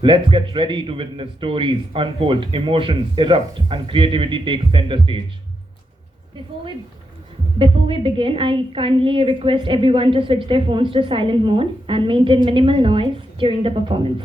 Let's get ready to witness stories unfold, emotions erupt, and creativity takes center stage. Before we before we begin, I kindly request everyone to switch their phones to silent mode and maintain minimal noise during the performance.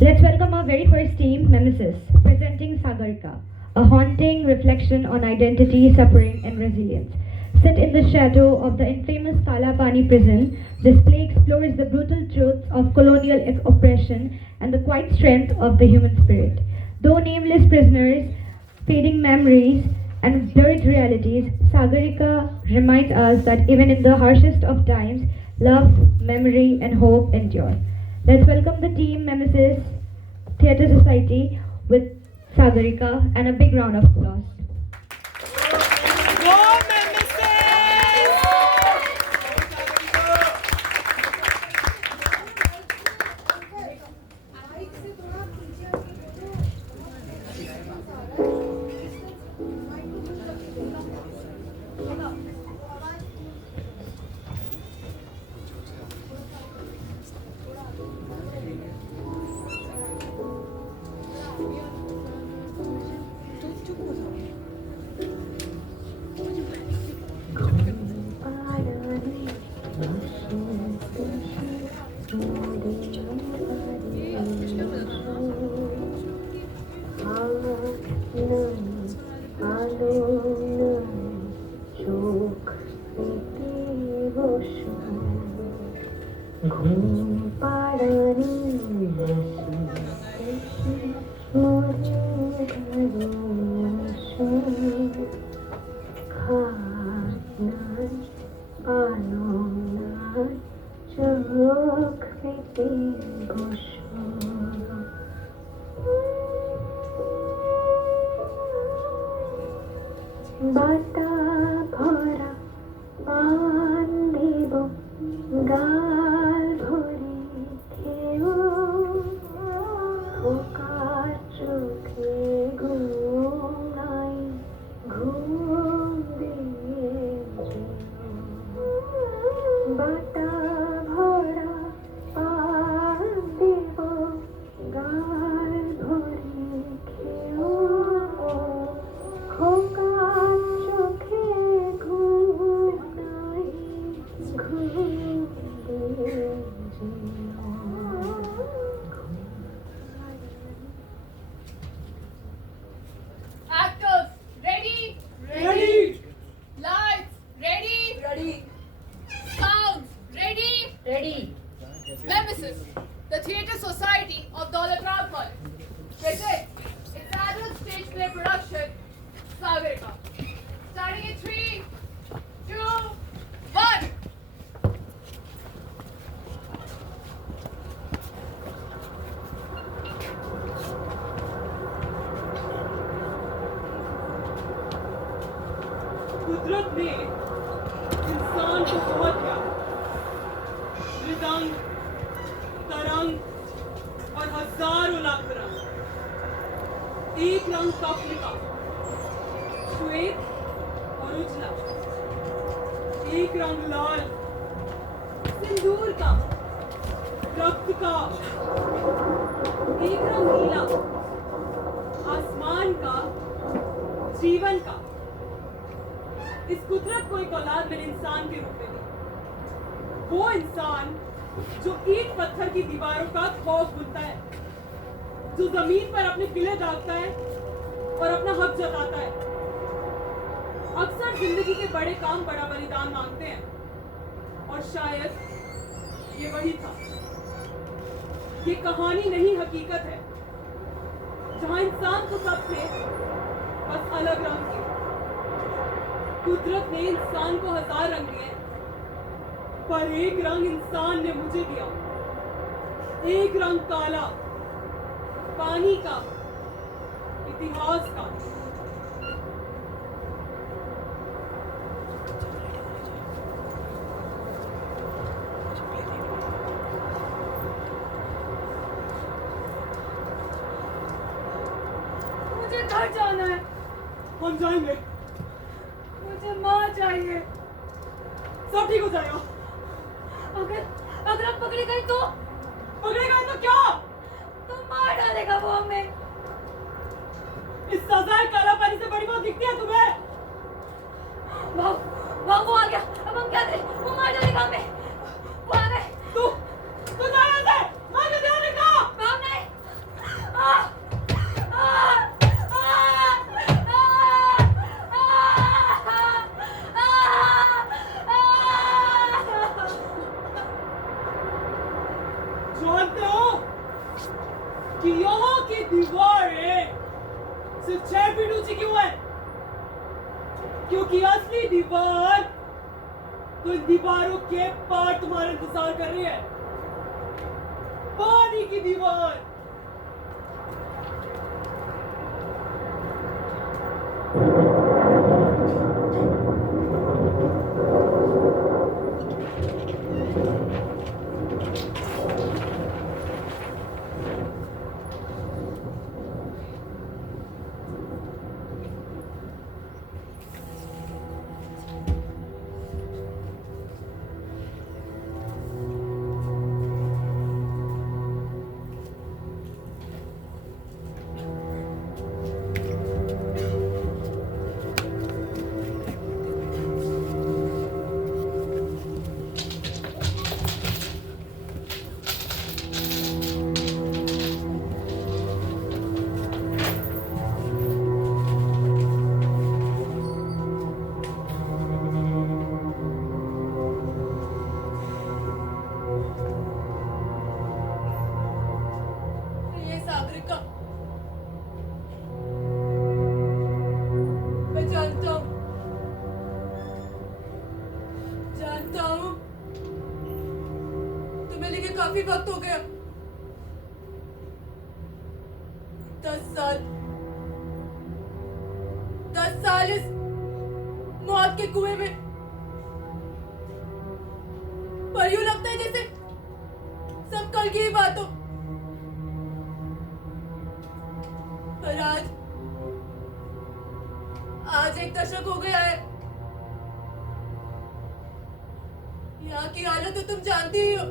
Let's welcome our very first team, Nemesis, presenting Sagarika, a haunting reflection on identity, suffering, and resilience. Set in the shadow of the infamous Talapani prison, this play explores the brutal truths of colonial oppression and the quiet strength of the human spirit. Though nameless prisoners, fading memories, and blurred realities, Sagarika reminds us that even in the harshest of times, love, memory, and hope endure. Let's welcome the team Nemesis Theatre Society with Sagarika and a big round of applause. বাটা ভরা পান দেব গাল ভরে খেও খোকার চোখে ঘুম নাই ঘুম দিয়ে বাটা ভরা পান দেব গাল ভরে খেও খোকার চোখে ঘুম নাই ঘুম দিয়ে Actors, ready? Ready. Lights, ready? Ready. Sounds, ready? Ready. Nemesis, the Theatre Society of Daulat Raghmal, presents its annual stage play production, Sagarika. Starting in 3, 2, 1. कुदरत ने इंसान को बहुत प्यार मृदंग तरंग और हजारों लाख रंग एक रंग कफन का श्वेत और उजला एक रंग लाल सिंदूर का रक्त का एक रंग नीला आसमान का जीवन का इस कुदरत को एक औलाद मैंने इंसान के रूप में दी वो इंसान जो ईंट पत्थर की दीवारों का खौफ बुनता है जो जमीन पर अपने किले दागता है और अपना हक जताता है अक्सर जिंदगी के बड़े काम बड़ा बलिदान मांगते हैं और शायद ये वही था ये कहानी नहीं हकीकत है जहां इंसान तो सब थे बस अलग रंग के कुदरत ने इंसान को हजार रंग दिए पर एक रंग इंसान ने मुझे दिया एक रंग काला पानी का इतिहास का मुझे घर जाना है, हम जाएंगे मुझे माँ चाहिए। सब ठीक हो जाएगा अगर अगर आप पकड़े गए तो पकड़ेगा तो क्या हमें। इस सजा कालापानी से बड़ी मौत दिखती है तुम्हें? भाव वो आ गया, अब हम क्या करें? वो मार डालेगा हमें, वो आ रहा है। तू जाने दे, मार के ध्यान रखना। भाव नहीं। जानते हो कि यहाँ की दीवारें सिर्फ 6 फीट ऊंची क्यों है? क्योंकि असली दीवार तो इन दीवारों के पार तुम्हारा इंतजार कर रही है। पानी की दीवार। ये सागरिका, मैं जानता हूँ तुम्हें लेके काफी वक्त हो गया। 10 साल इस मौत के कुएं में, पर यूं लगता है जैसे सब कल की ही बात हो। पर आज 1 दशक हो गया है। यहाँ की हालत तो तुम जानती ही हो।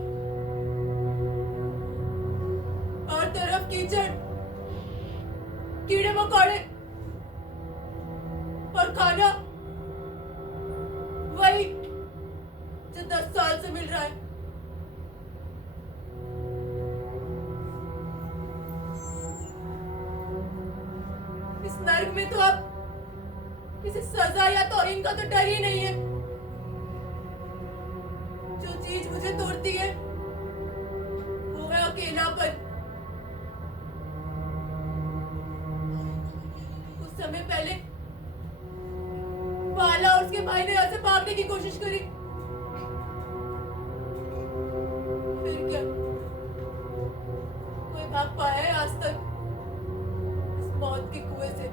और तरफ कीचड़, कीड़े मकोड़े, और खाना वही जो 10 साल से मिल रहा है। इस नर्क में तो अब किसी सजा या तौहीन का तो डर ही नहीं है। जो चीज मुझे तोड़ती है वो है अकेलापन। कुछ समय पहले बाला और उसके भाई ने यहाँ से भागने की कोशिश करी, फिर क्या कोई भाग पाया है आज तक इस मौत के कुएं से?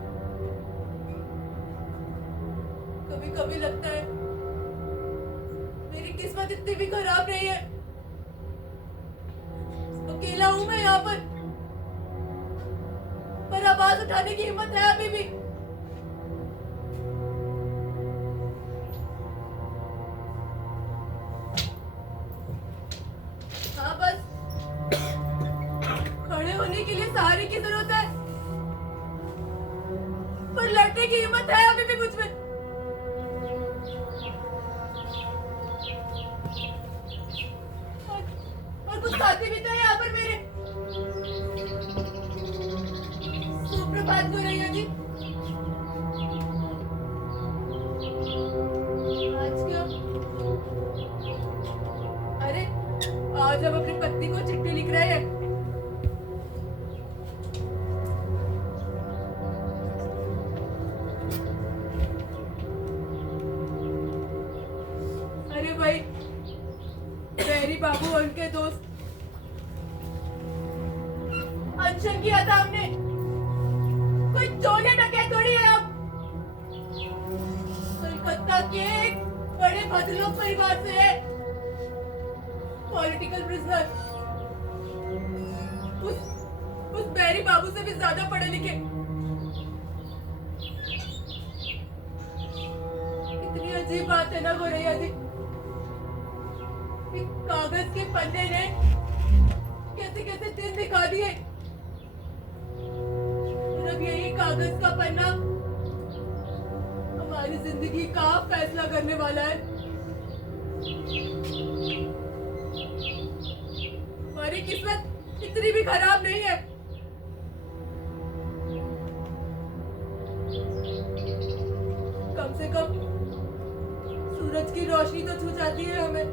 कभी कभी लगता है मेरी किस्मत इतनी भी खराब नहीं है। अकेला हूं मैं यहाँ पर आवाज उठाने की हिम्मत है अभी भी। हाँ, बस खड़े होने के लिए सहारे की जरूरत है, पर लड़ने की हिम्मत है अभी भी मुझ में। और कुछ साथी भी तो है यहाँ पर मेरे। सुप्रभात गोरैया जी। आज क्यों? अरे आज हम अपनी पत्नी को चिट्ठी लिख रहे हैं। अरे भाई, बैरी बाबू और उनके दोस्त अनशन किया था हमने। कोई चोर या डकैत थोड़ी है हम। कलकत्ता के एक बड़े भद्रलोक परिवार से है। Political prisoner. उस बैरी बाबू से भी ज्यादा पढ़े लिखे। कितनी अजीब बात है ना गोरैया जी। एक कागज के पन्ने ने कैसे कैसे दिन दिखा दिए। कागज का पन्ना हमारी जिंदगी का फैसला करने वाला है। हमारी किस्मत इतनी भी खराब नहीं है। कम से कम सूरज की रोशनी तो छू जाती है हमें।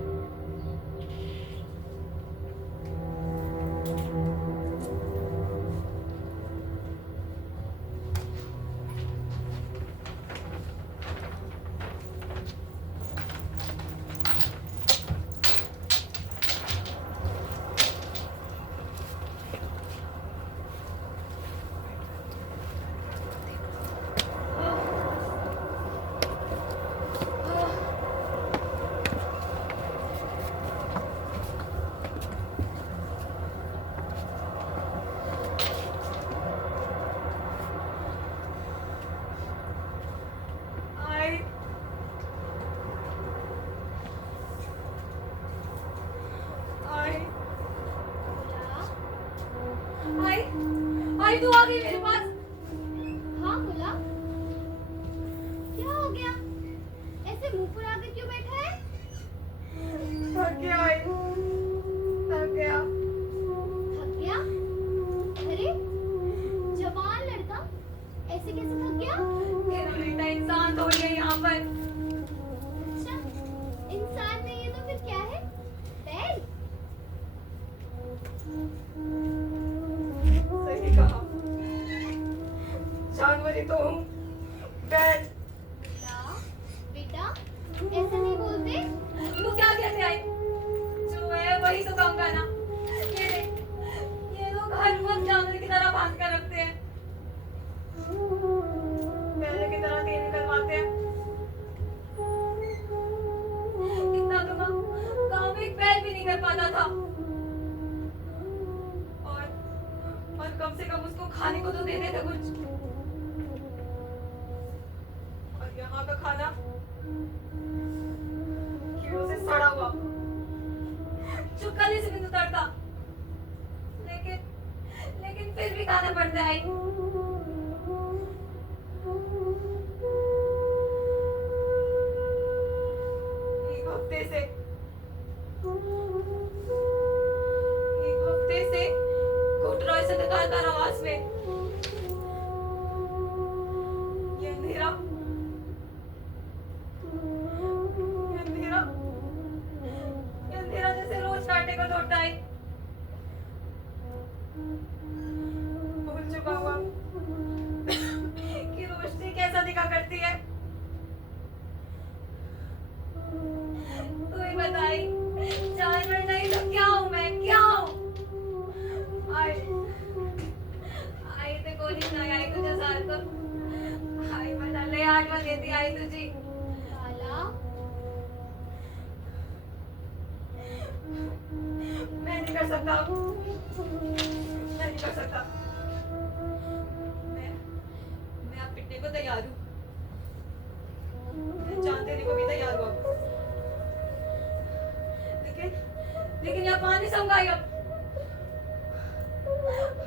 आई तू आ गई मेरे पास। हाँ बोला, क्या हो गया? ऐसे मुंह पर आकर क्यों बैठा है? थक गया आई, थक गया। थक गया? अरे जवान लड़का ऐसे कैसे थक गया? मेरा बेटा इंसान थोड़ी है यहाँ पर। अच्छा, इंसान नहीं है तो फिर क्या है? बैल? सही कहा, जानवर ही तो हूँ, बैल। बेटा ऐसा नहीं बोलते। तू क्या कहते आई? जो है वही तो कहूँगा ना। ये लोग हर वक्त जानवर की तरह बांध कर रखते हैं, बैल की तरह तेल निकलवाते हैं। इतना तो गाँव में एक बैल भी नहीं कर पाता था। और कम से कम उसको खाने को तो दे देते कुछ। और यहाँ का खाना कीड़ों से सड़ा हुआ, चुपकाने से भी उतरता, लेकिन फिर भी खाना पड़ता है। एक हफ्ते से घुटनों से निकालता आवाज में ये अंधेरा जैसे रोज कांटे को लौटता है। भूल चुका हुआ कि रोशनी कैसा दिखा करती है। तू ही बताई, जानवर नहीं तो क्या हूँ मैं, क्या हूँ? आई ते कोणी नाही, आई तुझ्या सारखं। आई मला लय आठवण येते आई तुझी। बाला, मैं नहीं कर सकता, मैं नहीं कर सकता। मैं अब पिटने को तैयार हूँ, मैं जान देने को भी तैयार हूँ। लेकिन यह पानी समझाई अब।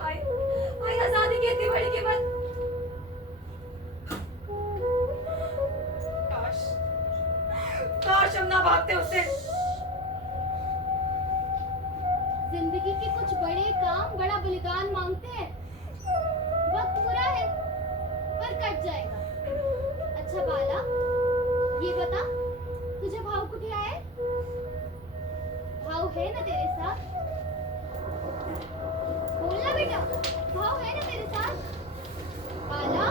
आई आजादी की इतनी बड़ी कीमत। काश हम ना भागते उससे। जिंदगी के कुछ बड़े काम बड़ा बलिदान मांगते हैं। वक्त बुरा है पर कट जाएगा। अच्छा बाला, ये बता, तुझे भाव कुटिया है? भाव है ना तेरे साथ? बोलना बेटा, भाव है ना तेरे साथ? बाला,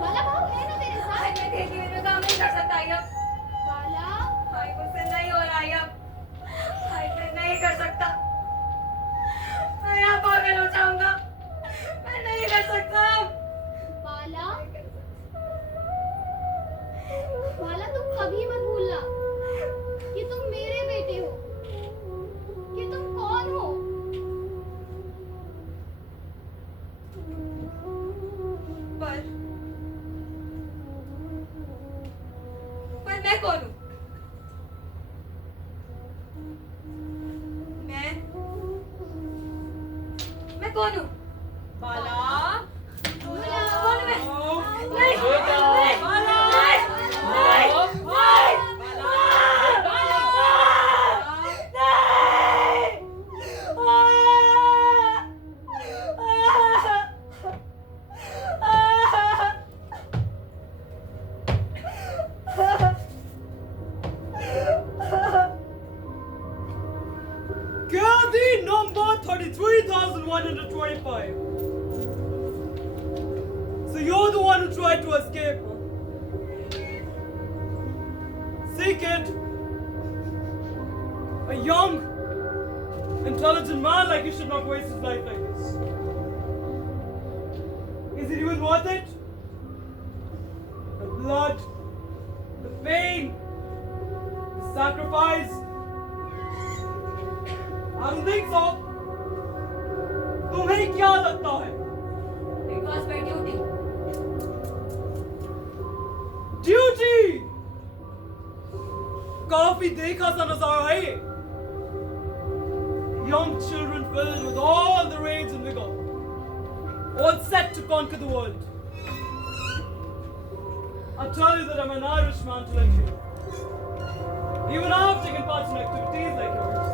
बाला भाव है ना तेरे साथ? मैं देखी हुई में काम नहीं कर सकता अब। बाला, मुझसे नहीं हो रहा है अब। मैं नहीं कर सकता, मैं यहाँ पागल हो जाऊंगा। मैं नहीं कर सकता अब। बाला, बाला तुम कभी मत भूलना कि तुम मेरे बेटे हो, कि तुम कौन हो। पर मैं कौन हूँ? मैं कौन हूँ? बाला, नहीं नहीं बाला नहीं Caddy number 33,125. So you're the one who tried to escape. Huh? See, kid. A young, intelligent man like you should not waste his life like this. Is it even worth it? The blood, the pain, the sacrifice. I don't think so. तुम्हें क्या लगता है? It was my duty. Duty! काफी देखा सा नजारा है ये. Young children filled with all the rage and vigor, all set to conquer the world. I tell you that I'm an Irishman to like you. Even I've taken part in activities like yours.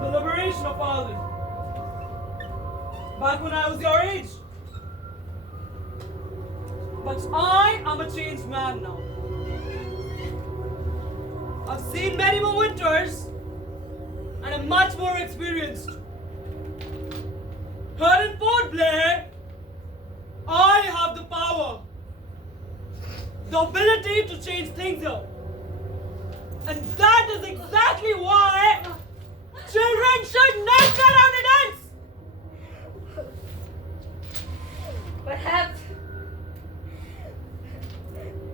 The liberation of Ireland. Back when I was your age. But I am a changed man now. I've seen many more winters and am much more experienced. Here in Port Blair, I have the power, the ability to change things here. And that is exactly why children should not run on the dance! Perhaps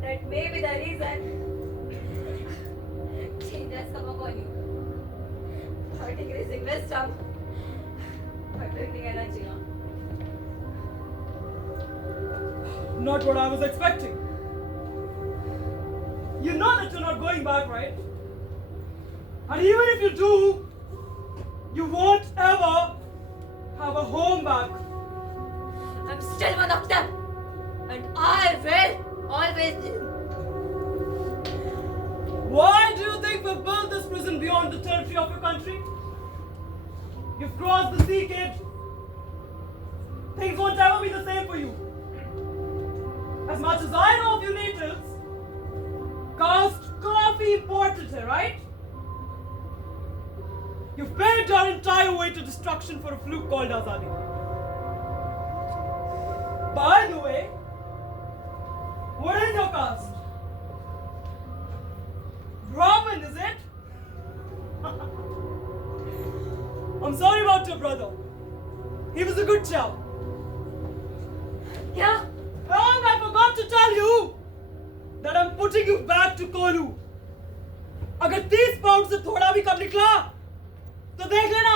that may be the reason change has come upon you. 30 degrees in wisdom, but bringing energy on. Not what I was expecting. You know that you're not going back, right? And even if you do, you won't ever have a home back. I'm still one of them, and I will always do. Why do you think we've built this prison beyond the territory of your country? You've crossed the sea, kid. Things won't ever be the same for you. As much as I know of you natives, caused coffee imported here, right? You've paid your entire way to destruction for a fluke called Azadi. By the way, what is your caste? Brahmin, is it? I'm sorry about your brother. He was a good chap. Yeah, And I forgot to tell you that I'm putting you back to Kolu. अगर 30 pound से थोड़ा भी कम निकला तो देख लेना.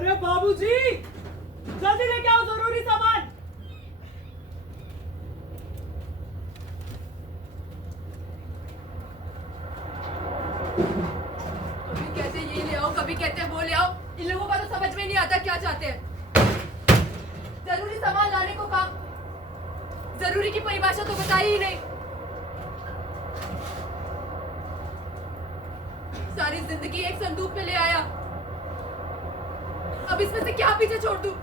अरे बाबूजी, जल्दी लेके आओ जरूरी सामान. कभी कहते हैं वो ले आओ, इन लोगों का तो समझ में नहीं आता क्या चाहते हैं। जरूरी सामान लाने को कहा, जरूरी की परिभाषा तो बताई ही नहीं। सारी जिंदगी एक संदूक में ले आया, अब इसमें से क्या पीछे छोड़ दूं?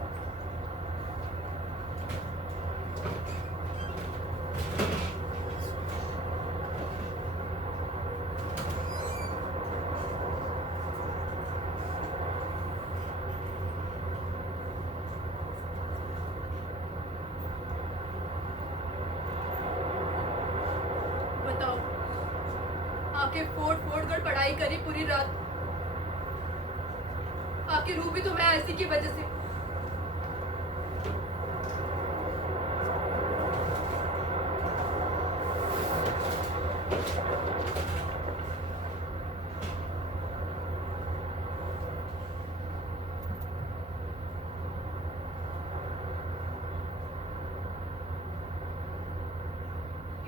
बताओ, आके फोड़ कर पढ़ाई करी पूरी रात, आके रू भी तो मैं ऐसी की वजह से।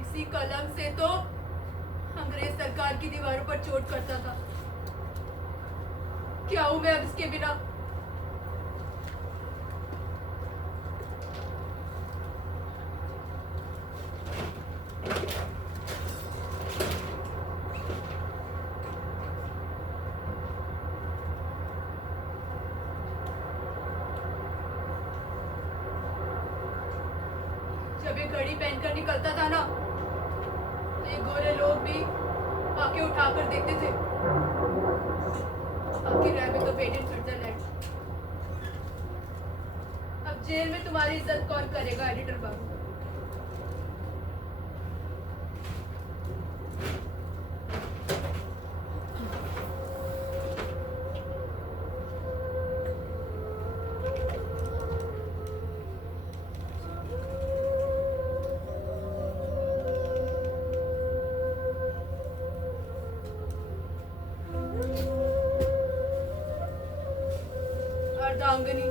इसी कलम से तो अंग्रेज सरकार की दीवारों पर चोट करता था। क्या हूं मैं अब इसके बिना? जब ये घड़ी पहनकर निकलता था ना, तो ये गोरे लोग भी आके उठाकर देखते थे। आखिर है भी तो पेट इन स्विट्जरलैंड। अब जेल में तुम्हारी इज्जत कौन करेगा एडिटर बाबू? अर्धांगनी,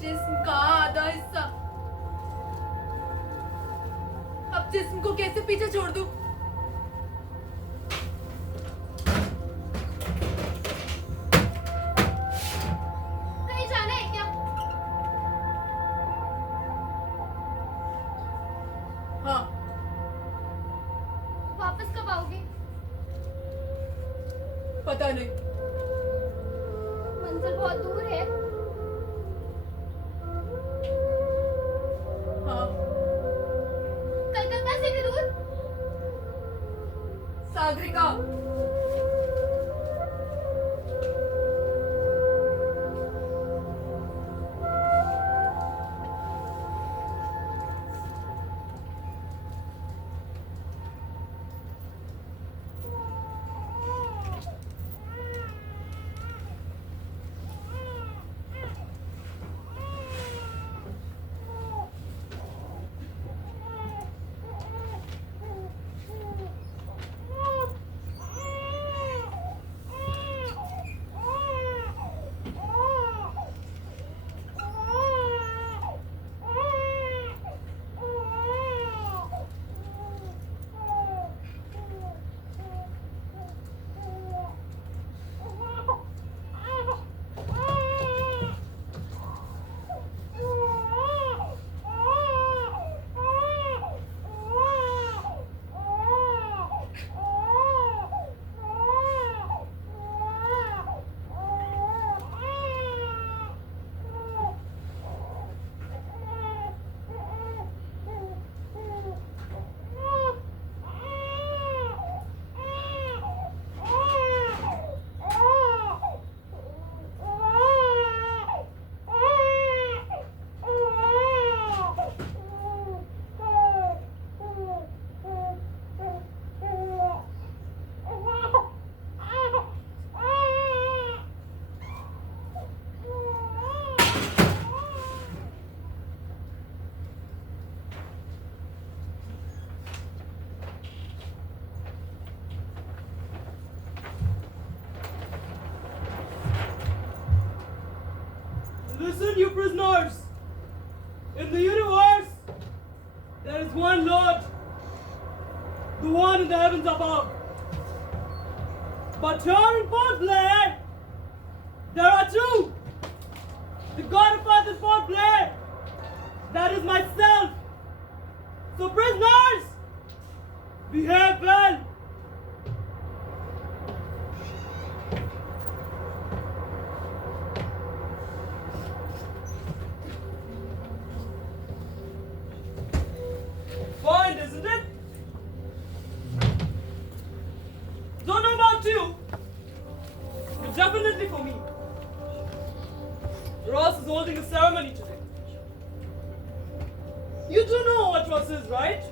जिस्म का आधा हिस्सा, अब जिस्म को कैसे पीछे छोड़ दूं? कहीं जाना है क्या? हाँ, वापस कब आओगे? पता नहीं। मंजिल बहुत दूर है। हाँ, कलकत्ता से भी दूर? Sagarika, Listen, you prisoners! In the universe, there is one Lord, the one in the heavens above. But here in Port Blair, there are two. The godfather of Port Blair, that is myself. So prisoners, behave well. Fine, isn't it? Don't know about you, but definitely for me. Ross is holding a ceremony today. You do know what Ross is, right?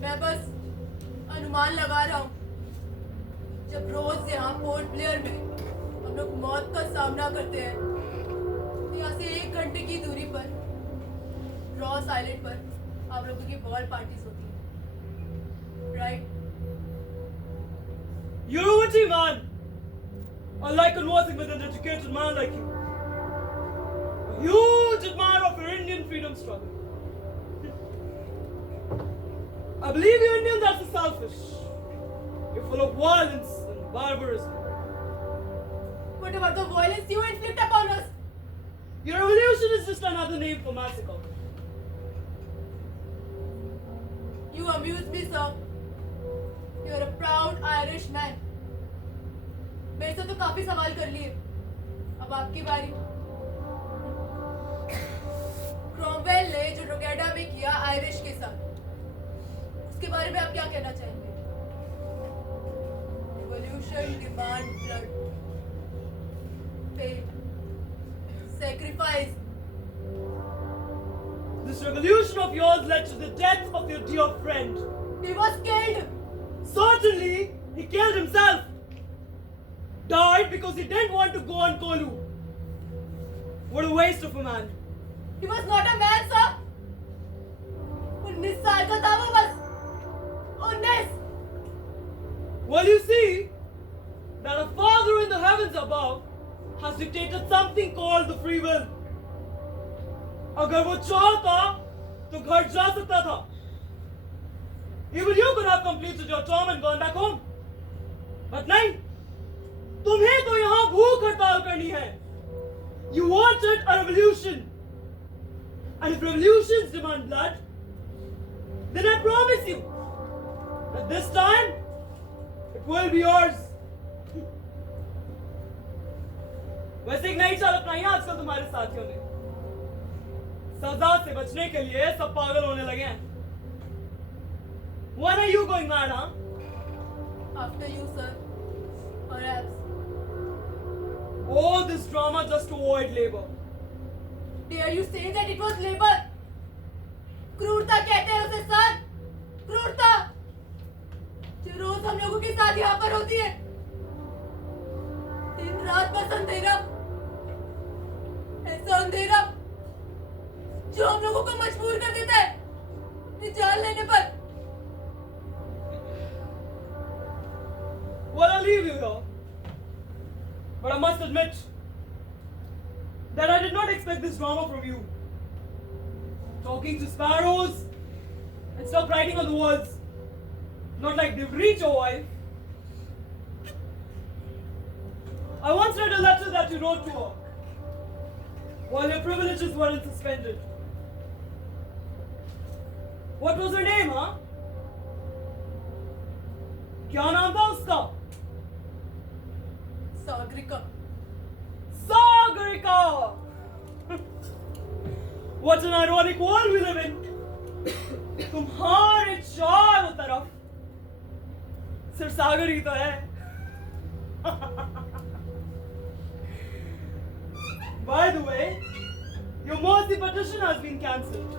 मैं बस अनुमान लगा रहा हूँ जब रोज यहाँ port Blair में हम लोग मौत का सामना करते हैं तो यहाँ से 1 घंटे की दूरी पर रॉस आइलैंड पर आप लोगों की बॉल पार्टीज होती हैं, right? You're a witty man. I like conversing with an educated man like you. A huge admirer of your Indian freedom struggle. I believe you Indians are so selfish. You're full of violence and barbarism. What about the violence you inflict upon us? Your revolution is just another name for massacre. You amuse me, sir. You're a proud Irish man. मेरे से तो काफी सवाल कर लिए, अब आपकी बारी। क्रोमवेल ने जो रोगेडा में किया आयरिश के साथ, उसके बारे में आप क्या कहना चाहेंगे? Revolution demand blood, pain, sacrifice. This revolution of yours led to the death of your dear friend. He was killed. Certainly, he killed himself. Died because he didn't want to go on Kolu. What a waste of a man. He was not a man, sir. 19 साल का था वो बस. 19. Well, you see that a Father in the heavens above has dictated something called the free will. अगर वो चाहता तो घर जा सकता था. Even you could have completed your term and gone back home. But नहीं, तुम्हें तो यहाँ भूख हड़ताल करनी है. You wanted a revolution. And if revolutions demand blood, then I promise you that this time it will be yours. वैसे एक नई चाल अपनाई है आजकल तुम्हारे साथियों ने. सजा से बचने के लिए सब पागल होने लगे हैं. When are you going mad, huh? After you, sir. Perhaps. All this drama just to avoid labor. Dare you say that it was labor? क्रूरता कहते हैं उसे, सर. क्रूरता जो रोज हम लोगों के साथ यहाँ पर होती है. दिन रात बस अंधेरा, ऐसा अंधेरा जो हम लोगों को मजबूर कर देता है अपनी जान लेने पर. Well, I'll leave you here. But I must admit that I did not expect this drama from you. Talking to sparrows and stop writing on the walls. Not like they've reached your wife. I once read a letter that you wrote to her while your privileges weren't suspended. What was her name, huh? क्या नाम था उसका? Sagarika. Sagarika! What an ironic world we live in. तुम्हारे चारों तरफ सिर्फ सागर ही तो है. By the way, your mercy petition has been cancelled.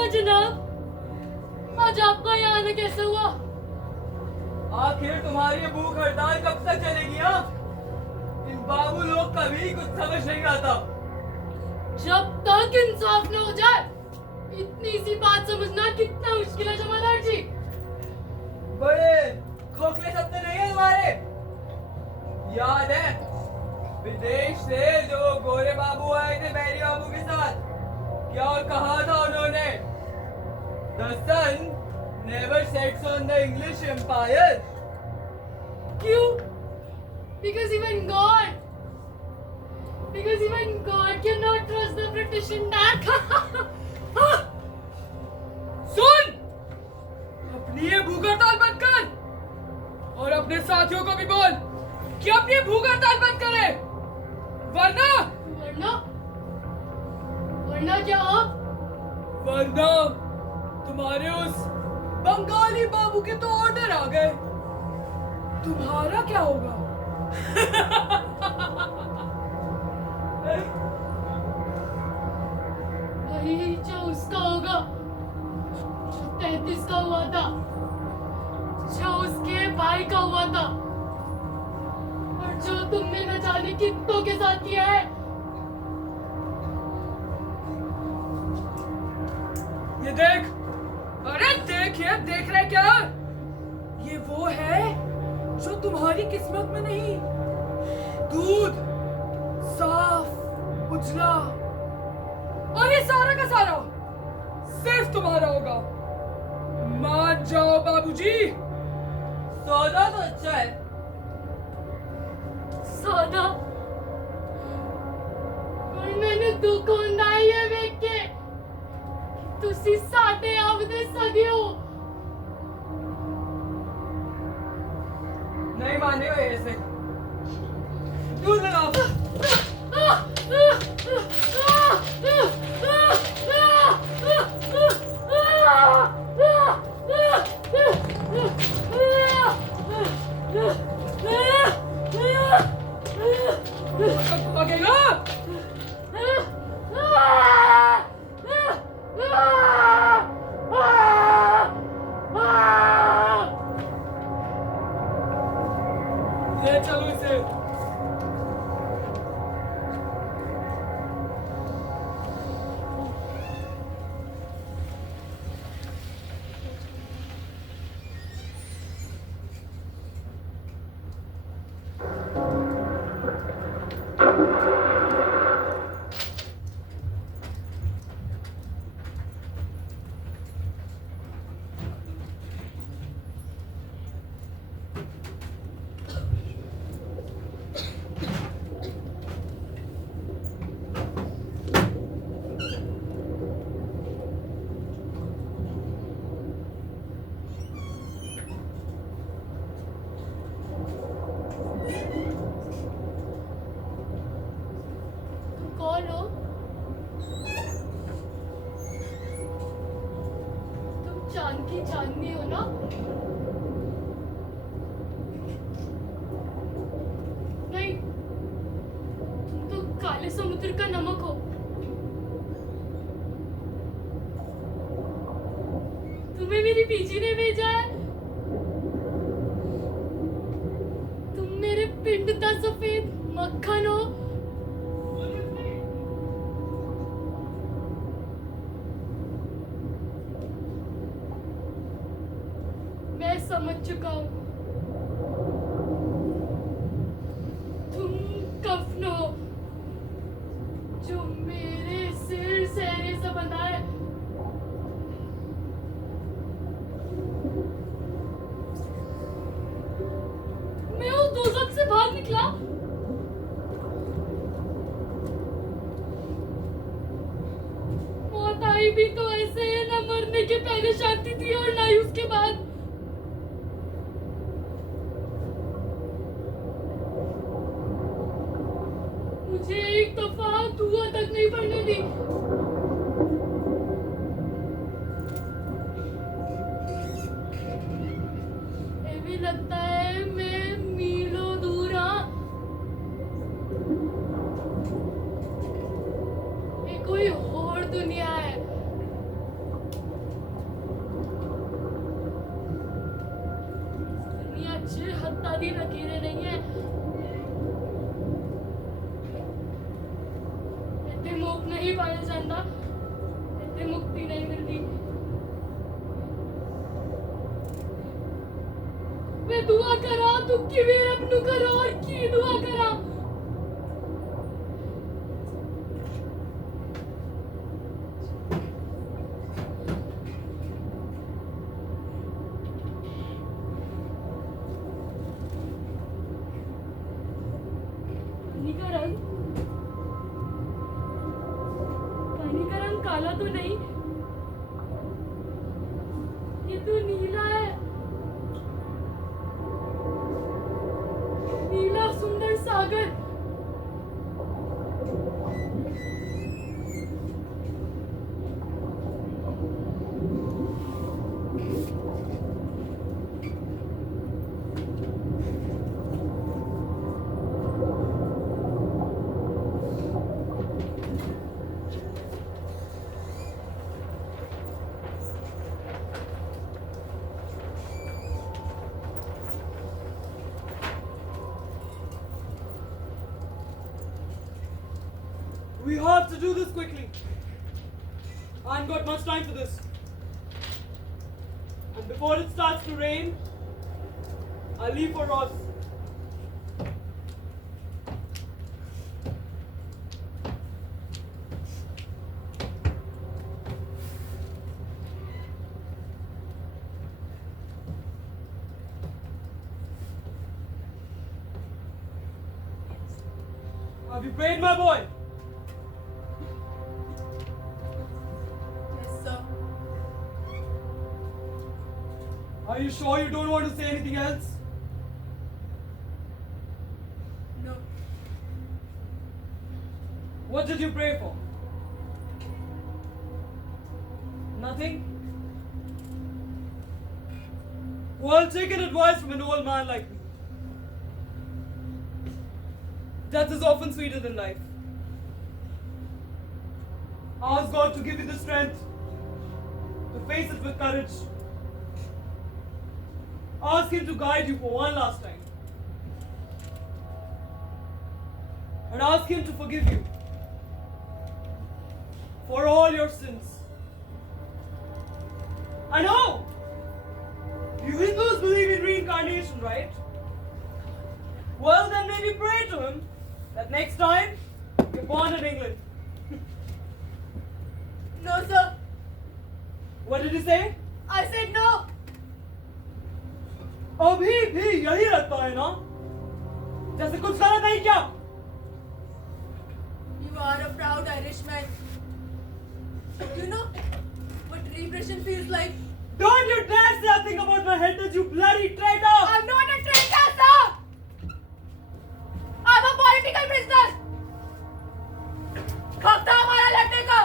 हुआ जनाब? आज आपका यहाँ आना कैसे हुआ? आखिर तुम्हारी ये भूख हड़ताल कब तक चलेगी? हाँ, इन बाबू लोग कभी कुछ समझ नहीं आता। जब तक इंसाफ न हो जाए इतनी सी बात समझना कितना मुश्किल है जमादार जी। बड़े खोखले सपने नहीं है तुम्हारे? याद है विदेश से जो गोरे बाबू आए थे बैरी बाबू के साथ, क्या और कहा था उन्होंने? The sun never sets on the English Empire. क्यों? Because even God cannot trust the British in that. सुन, अपनी ये भूख हड़ताल बंद कर और अपने साथियों को भी बोल कि अपनी ये भूख हड़ताल बंद करें, वरना वरना क्या हो? वरना तुम्हारे उस बंगाली बाबू के तो ऑर्डर आ गए। तुम्हारा क्या होगा? वही जो उसका होगा, जो 33 का हुआ था, जो उसके भाई का हुआ था, और जो तुमने न जाने कितनों के साथ किया है। ये देख, अरे देख, ये देख रहे क्या? ये वो है जो तुम्हारी किस्मत में नहीं। दूध, साफ, उजला, और ये सारा का सारा सिर्फ तुम्हारा होगा। मान जाओ बाबूजी। सौदा तो अच्छा है। सौदा? और मैंने दुख होता है ये देख के तुसी साडे आपदे सगे हो। नहीं माने हो ऐसे। दूध लगाओ। भागेगा? ले चलो इसे। कौन हो? तुम चांद की चांदनी हो ना? नहीं, तुम तो काले समुद्र का नमक हो। तुम्हें मेरी बीजी ने भेजा है। तुम मेरे पिंड का सफेद मक्खन हो। मैं समझ चुका हूँ। तुम कफन हो जो मेरे सिर सहरे से बंधा है। मैं उस दोज़ख से बाहर निकला। मौत आई भी तो ऐसे है, न मरने के पहले शांति थी और ना ही उसके बाद। मुझे एक दफा दुआ तक नहीं पड़ने दी। ऐसे लगता है मैं मीलों दूर हाँ। ये कोई और दुनिया है अच्छे हत्ता दी लकीरें नहीं है। इतने मुक्त नहीं पाया जाता, इतने मुक्ति नहीं मिलती। मैं दुआ करा तू किवें रब नू करा और की दुआ करा। पानी का रंग, पानी का रंग काला तो नहीं, ये तो नीला है। नीला सुंदर सागर। We have to do this quickly. I haven't got much time for this. And before it starts to rain, I'll leave for Ross. Have you prayed, my boy? Yes, sir. Are you sure you don't want to say anything else? No. What did you pray for? Nothing? Well, take an advice from an old man like me. Death is often sweeter than life. Ask God to give you the strength to face it with courage. Ask Him to guide you for one last time. And ask Him to forgive you for all your sins. I know! You Hindus believe in reincarnation, right? Well, then maybe pray to Him that next time you're born in England. No, sir. What did he say? I said no. अभी भी यही लगता है ना जैसे कुछ गलत नहीं क्या You are a proud Irishman. You know what repression feels like? Don't you dare say a thing about my heritage, you bloody traitor! I'm not a traitor, sir. I'm a political prisoner. कब था हमारा लड़ने का?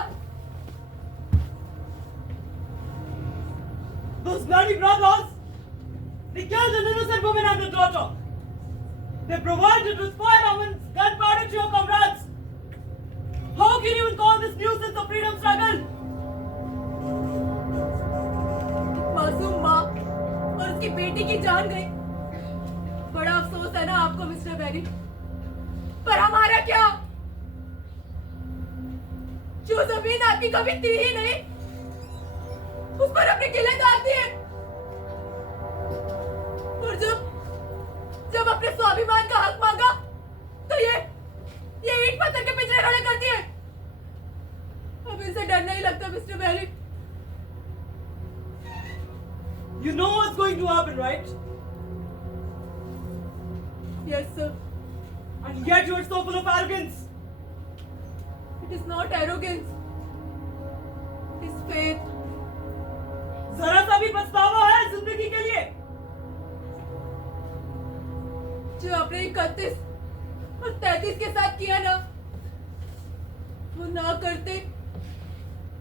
Those bloody brothers! They killed an innocent woman and her daughter. They provided with firearms, gunpowder to your comrades. How can you even call this nuisance a freedom struggle? मासूम माँ और उसकी बेटी की जान गई। बड़ा अफसोस है ना आपको मिस्टर बेरी। पर हमारा क्या? जो जमीन आपकी कभी थी ही नहीं, उस पर अपने किले डाल दिए। और जब अपने स्वाभिमान का हक मांगा, तो ये ईंट पत्थर के पिंजरे खड़े कर दिए। अब इनसे डर नहीं लगता mister Berry. You know what's going to happen, right? Yes, sir. And yet you are so full of arrogance. It is not arrogance. It is faith. जरा सा भी पछतावा है जिंदगी के लिए जो आपने 31 और 33 के साथ किया ना, वो ना करते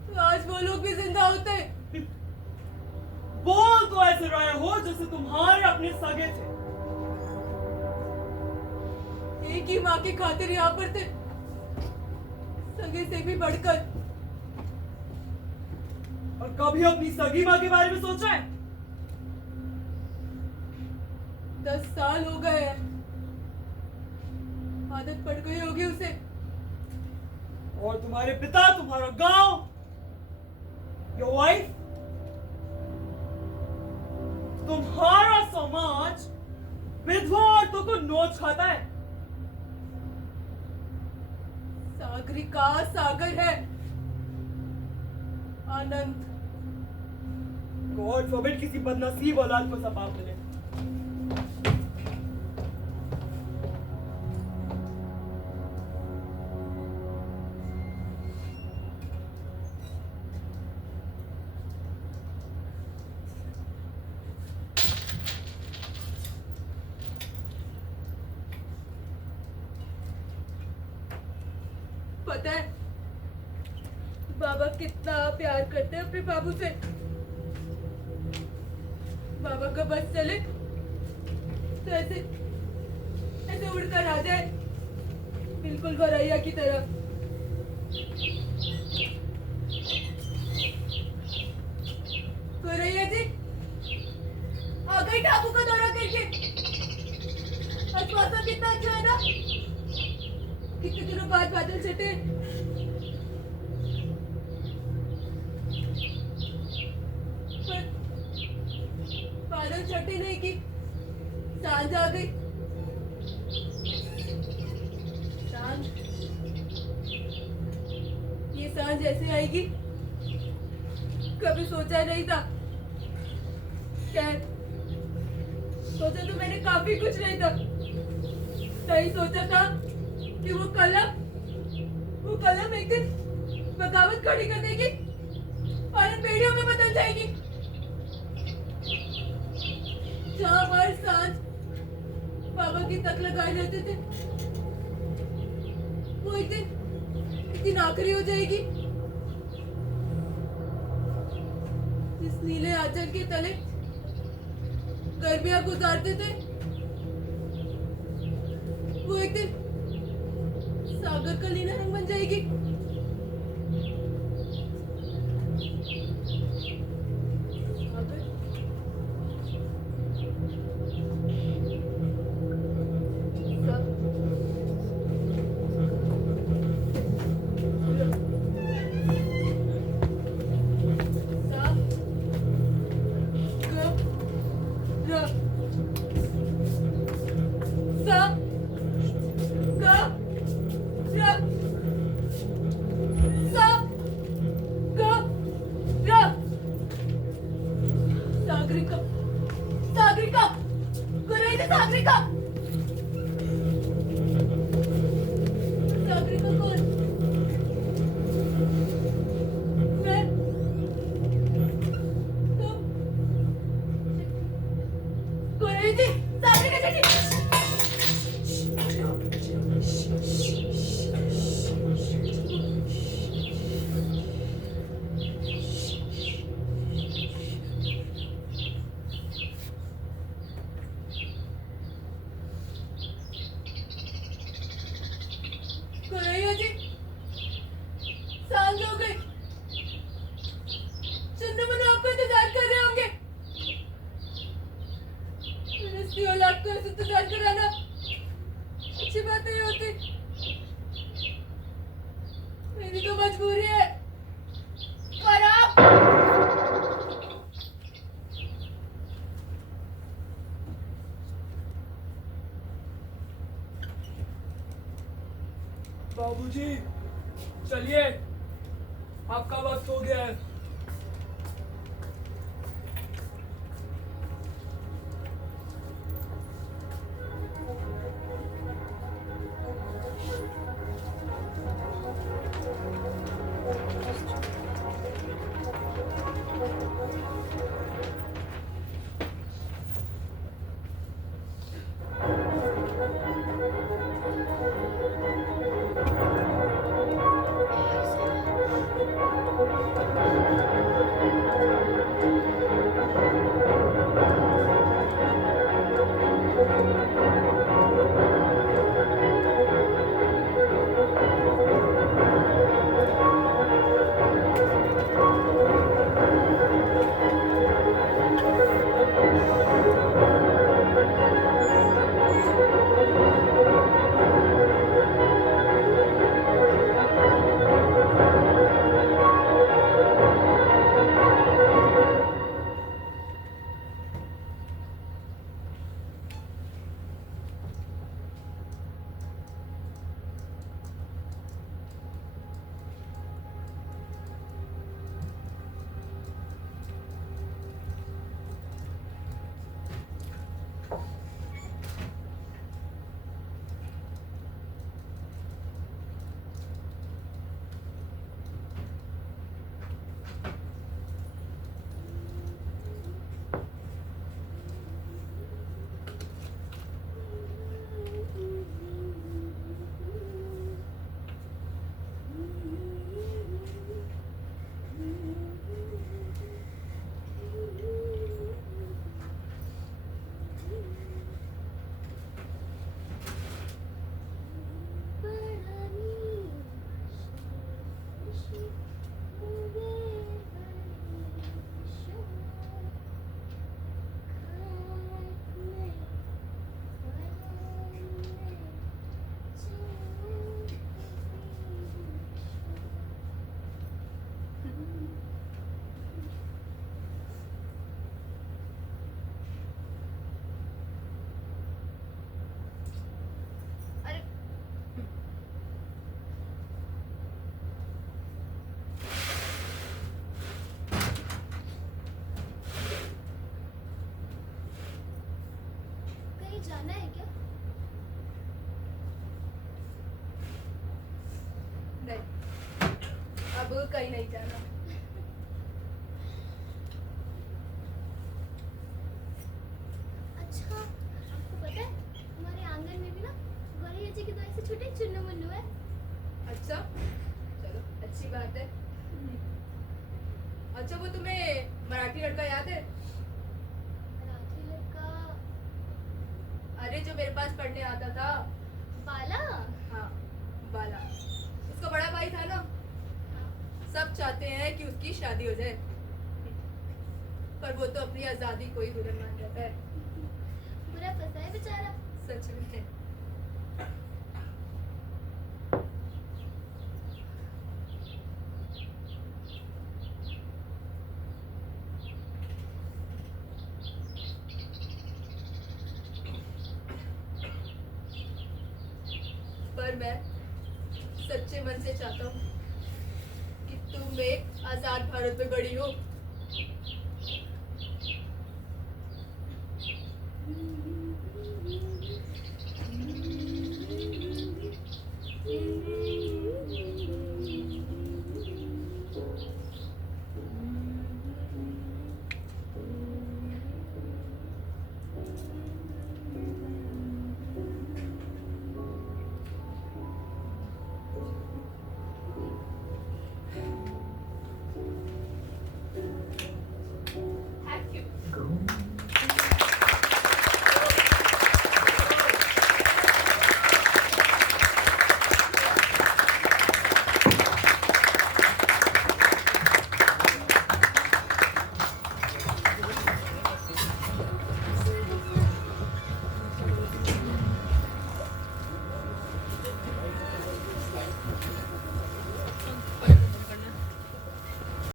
तो आज वो लोग भी जिंदा होते। बोल तो ऐसे रहे हो जैसे तुम्हारे अपने सगे थे। एक ही माँ की खातिर यहाँ पर थे, सगे से भी बढ़कर। और कभी अपनी सगी माँ के बारे में सोचा है? 10 साल हो गए हैं। आदत पड़ गई होगी उसे। और तुम्हारे पिता, तुम्हारा गांव, योर वाइफ, तुम्हारा समाज विधवा औरतों को नोच खाता है। सागरिका सागर है, आनंद। गॉड फॉरबिड किसी बदनसीब औलाद को सब बाप मिले। पता है बाबा कितना प्यार करते हैं अपने बाबू से। बाबा का बस चले तो ऐसे ऐसे उड़कर आ जाए, बिल्कुल गौरैया की तरह। गौरैया जी आ गई टापू का दौरा करके। आज मौसम कितना अच्छा है ना, कितने दिनों बाद बादल छटे। पर बादल छटे नहीं कि सांझ आ गई। सांझ, ये सांझ ऐसे आएगी कभी सोचा नहीं था। खैर सोचा तो मैंने काफी कुछ नहीं था। नहीं सोचा था कि वो कलम एक दिन बगावत खड़ी कर देगी और इन बेड़ियों में बदल जाएगी। जहाँ हर सांझ बाबा की तक लगाए रहते थे, वो एक दिन आखिरी हो जाएगी। जिस नीले आंचल के तले गर्मियां गुजारते थे, वो एक दिन सागर का लीला रंग बन जाएगी। सागर? सागरिका, सागरिका, गुरैया सागरिका, सागरिका कौन? मैं? तुम? गुरैया जी, सागरिका जी। गुरैया जी, सांझ हो गई। चंदू मनु आपका इंतजार कर रहे होंगे। इसकी औलाद को ऐसे इंतजार कराना अच्छी बात नहीं होती। मेरी तो मजबूरी है। पर आप बाबूजी, चलिए, आपका वक्त हो गया है। जाना है क्या? नहीं, अब कहीं नहीं जाना। अच्छा, आपको पता है हमारे आंगन में भी ना गौरैया जी के दो ऐसे छोटे चुन्नू मुन्नू है। अच्छा, चलो अच्छी बात है। अच्छा, वो तुम्हें मराठी लड़का याद है? राखी लड़का अरे जो मेरे पास पढ़ने आता था। बाला। हाँ, बाला। उसका बड़ा भाई था ना। सब चाहते हैं कि उसकी शादी हो जाए, पर वो तो अपनी आजादी को ही दुल्हन मान जाता है। बुरा फंसा है बेचारा। सच में। पर मैं सच्चे मन से चाहता हूँ कि तुम एक आजाद भारत में बड़ी हो,